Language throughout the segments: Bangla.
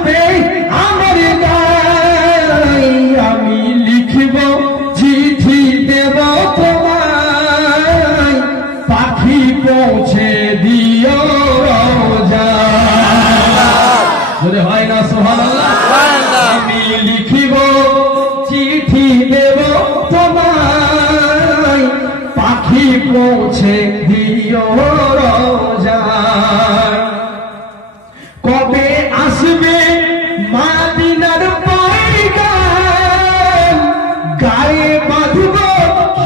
আসবে আমার গায়ে আমি লিখব চিঠি দেব তোমায় পাখি পৌঁছে দিও রোজায় হয় না সুবহানাল্লাহ আমি লিখিব চিঠি দেব তোমায় পাখি পৌঁছে দিও রোজায় কবে আসবে মদিনার পয়গাম গায়ে বাঁধব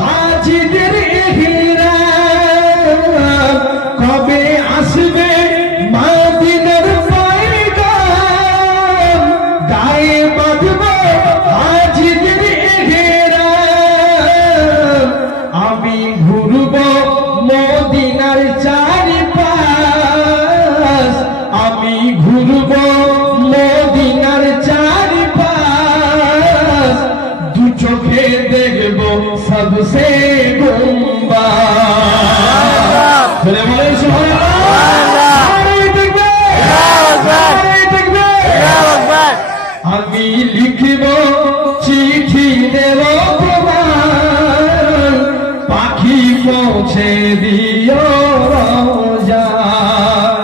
হাজিদের ইহরাম কবে আসবে মদিনার পয়গাম গায়ে বাঁধব হাজিদের ইহরাম আমি ঘুরব মদিনার চারিপাশ আমি ঘুরব মদিনার চারিপাশ দু চোখে দেখব সবসে গুম্বাদ বলে বলে আমি লিখিব চিঠি দেব তোমায় পাখি পৌঁছে দিও রোজায়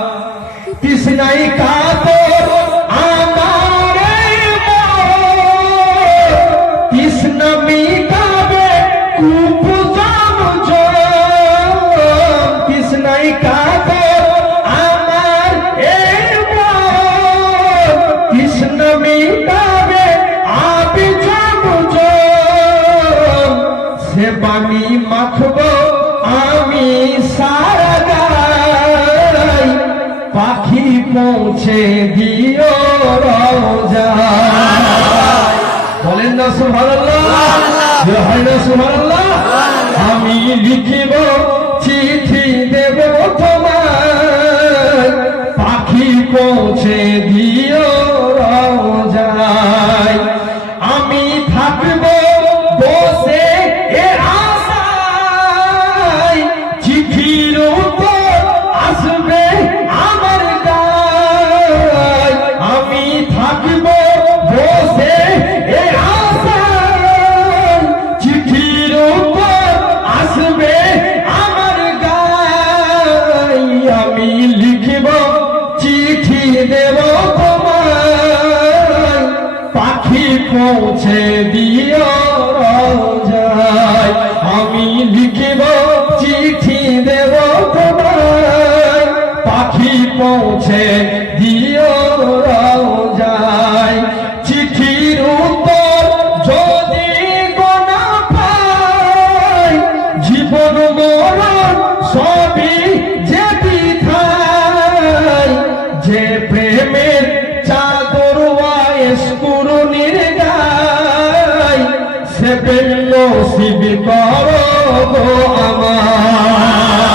তৃষ্ণায় কাতর আমার তৃষ্ণা মিটাবে কূপ জমজম তৃষ্ণায় কাতর আমার তৃষ্ণা মিটাবে আবি জমজম সে পানি মাখব আমি সারা গায় পাখি পৌঁছে দিও রোজায় বলেন না সুবহানাল্লাহ হয় না সুবহানাল্লাহ আমি লিখিব চিঠি দেব তোমায় পাখি পৌঁছে দিও রোজায় আমি থাকব বসে এ আশায় চিঠির উপর আসবে আমার গায় আমি থাকব বসে এ আশায় চিঠির উপর আসবে আমার গায় আমি লিখব চিঠি দেব তোমায় পাখি পৌঁছে দিও রোজায় আমি লিখব চিঠি দেব তোমায় পাখি পৌঁছে দিও রোজায় চিঠির উত্তর যদি গোনা পাই জীবন মরণ সবই যে বিধায় যে প্রেমের চাদর ওয়াইস কুরুনির গায় সে প্রেম নসিব করো গো আমার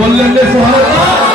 বললেন সুবহানাল্লাহ